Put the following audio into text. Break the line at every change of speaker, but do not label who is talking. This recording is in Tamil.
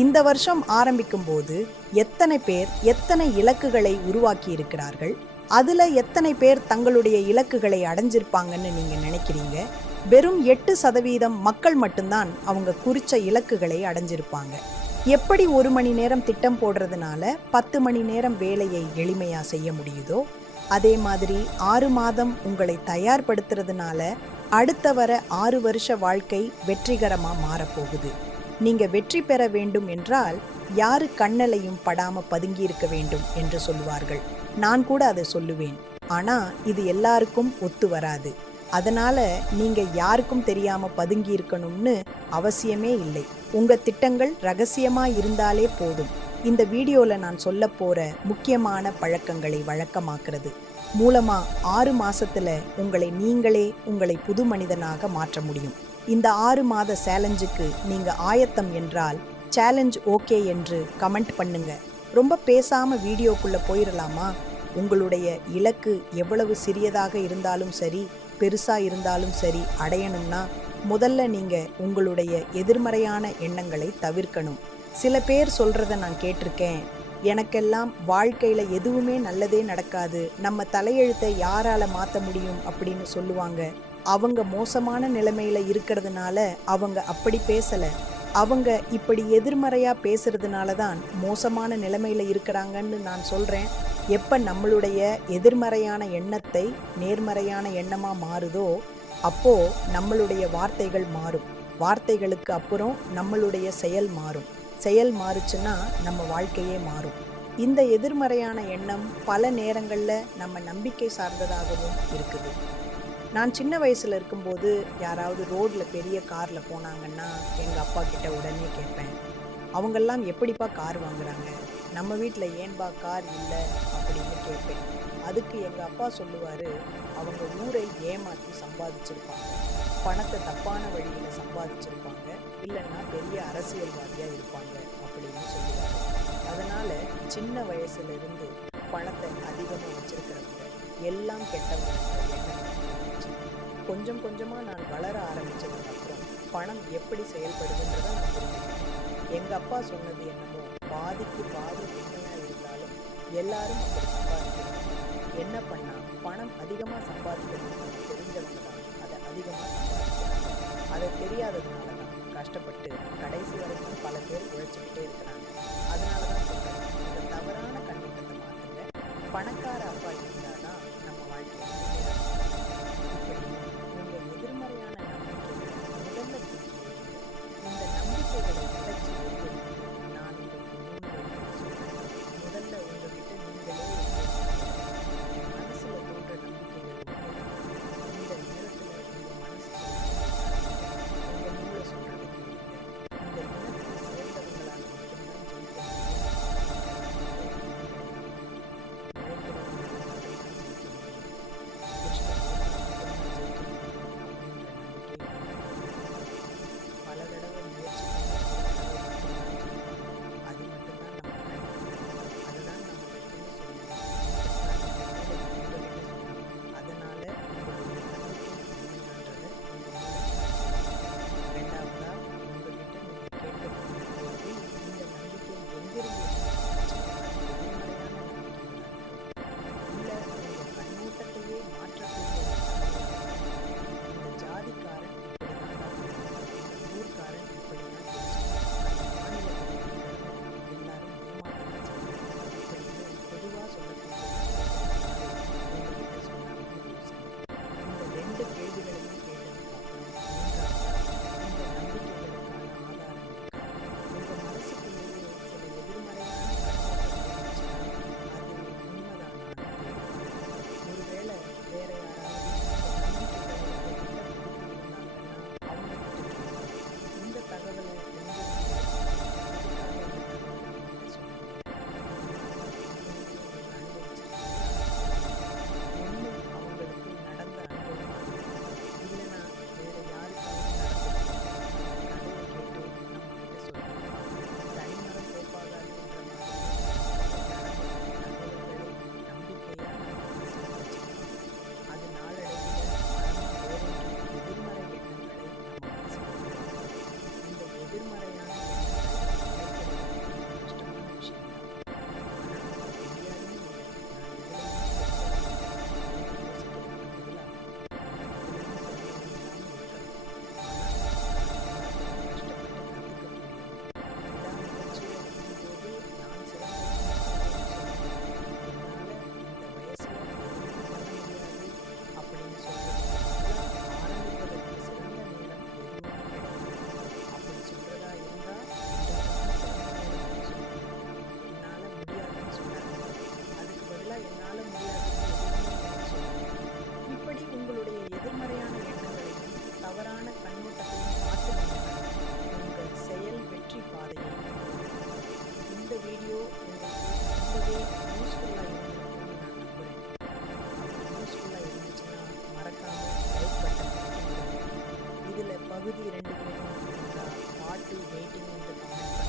இந்த வருஷம் ஆரம்பிக்கும் போது எத்தனை பேர் எத்தனை இலக்குகளை உருவாக்கி இருக்கிறார்கள் அதுல எத்தனை பேர் தங்களுடைய இலக்குகளை அடைஞ்சிருப்பாங்கன்னு நீங்க நினைக்கிறீங்க? வெறும் எட்டு சதவீதம் மக்கள் மட்டும்தான் அவங்க குறிச்ச இலக்குகளை அடைஞ்சிருப்பாங்க. எப்படி ஒரு மணி நேரம் திட்டம் போடுறதுனால பத்து மணி நேரம் வேலையை எளிமையா செய்ய முடியுதோ அதே மாதிரி ஆறு மாதம் உங்களை தயார்படுத்துறதுனால அடுத்த வர ஆறு வருஷ வாழ்க்கை வெற்றிகரமாக மாறப்போகுது. நீங்க வெற்றி பெற வேண்டும் என்றால் யாரு கண்ணலையும் படாம பதுங்கி இருக்க வேண்டும் என்று சொல்லுவார்கள். நான் கூட அதை சொல்லுவேன். ஆனா இது எல்லாருக்கும் ஒத்து வராது. அதனால நீங்க யாருக்கும் தெரியாம பதுங்கி இருக்கணும்னு அவசியமே இல்லை. உங்க திட்டங்கள் ரகசியமா இருந்தாலே போதும். இந்த வீடியோல நான் சொல்ல போற முக்கியமான பழக்கங்களை வழக்கமாக்குறது. மூலமா ஆறு மாசத்துல உங்களை நீங்களே உங்களை புது மனிதனாக மாற்ற முடியும். இந்த ஆறு மாத சேலஞ்சுக்கு நீங்கள் ஆயத்தம் என்றால் சேலஞ்ச் ஓகே என்று கமெண்ட் பண்ணுங்க. ரொம்ப பேசாமல் வீடியோக்குள்ளே போயிடலாமா உங்களுடைய இலக்கு எவ்வளவு சிறியதாக இருந்தாலும் சரி பெருசாக இருந்தாலும் சரி அடையணும்னா முதல்ல நீங்கள் உங்களுடைய எதிர்மறையான எண்ணங்களை தவிர்க்கணும். சில பேர் சொல்கிறத நான் கேட்டிருக்கேன். எனக்கெல்லாம் வாழ்க்கையில் எதுவுமே நல்லதே நடக்காது. நம்ம தலையெழுத்தை யாரால் மாற்ற முடியும் அப்படின்னு சொல்லுவாங்க. அவங்க மோசமான நிலைமையில இருக்கிறதுனால அவங்க அப்படி பேசல. அவங்க இப்படி எதிர்மறையா பேசுறதுனால தான் மோசமான நிலைமையில இருக்கிறாங்கன்னு நான் சொல்றேன். எப்ப நம்மளுடைய எதிர்மறையான எண்ணத்தை நேர்மறையான எண்ணமா மாறுதோ அப்போ நம்மளுடைய வார்த்தைகள் மாறும். வார்த்தைகளுக்கு அப்புறம் நம்மளுடைய செயல் மாறும். செயல் மாறுச்சுன்னா நம்ம வாழ்க்கையே மாறும். இந்த எதிர்மறையான எண்ணம் பல நேரங்களில் நம்ம நம்பிக்கை சார்ந்ததாகவும் இருக்குது. நான் சின்ன வயசில் இருக்கும்போது யாராவது ரோட்டில் பெரிய காரில் போனாங்கன்னா எங்கள் அப்பா கிட்ட உடனே கேட்பேன். அவங்கெல்லாம் எப்படிப்பா கார் வாங்குறாங்க? நம்ம வீட்டில் ஏன்பா கார் இல்லை? அப்படின்னு கேட்பேன். அதுக்கு எங்கள் அப்பா சொல்லுவார் அவங்க ஊரை ஏமாற்றி சம்பாதிச்சிருப்பாங்க. பணத்தை தப்பான வழியில் சம்பாதிச்சிருப்பாங்க. இல்லைன்னா பெரிய அரசியல்வாதியாக இருப்பாங்க அப்படின்னு சொல்லுவாங்க அதனால் சின்ன வயசுலேருந்து பணத்தை அதிகமாக வச்சுருக்கிறவங்க எல்லாம் கெட்டவங்க கொஞ்சம் கொஞ்சமாக நான் வளர ஆரம்பித்ததுக்கு அப்புறம் பணம் எப்படி செயல்படுதுன்றதை நான் புரிஞ்சுக்கிட்டேன். எங்கள் அப்பா சொன்னது என்னமோ பாதிக்கு பாதி என்ன இருந்தாலும் எல்லாரும் அப்படி சம்பாதிக்கிறாங்க என்ன பண்ணால் பணம் அதிகமாக சம்பாதிக்கணும்னு தெரிஞ்சவங்க தான் அதை அதிகமாக சம்பாதிக்கிறாங்க. அதை தெரியாததுனால தான் கஷ்டப்பட்டு கடைசி வரைக்கும் பல பேர் உழைச்சிக்கிட்டே இருக்கிறாங்க. அதனால தான் சொல்கிறேன் இந்த தவறான கண்ணோட்டத்தை பணக்கார அப்பா இருந்தார் விரும்புகிறேன் தொகுதி இரண்டு பாட்டு வெயிட்டிங் என்று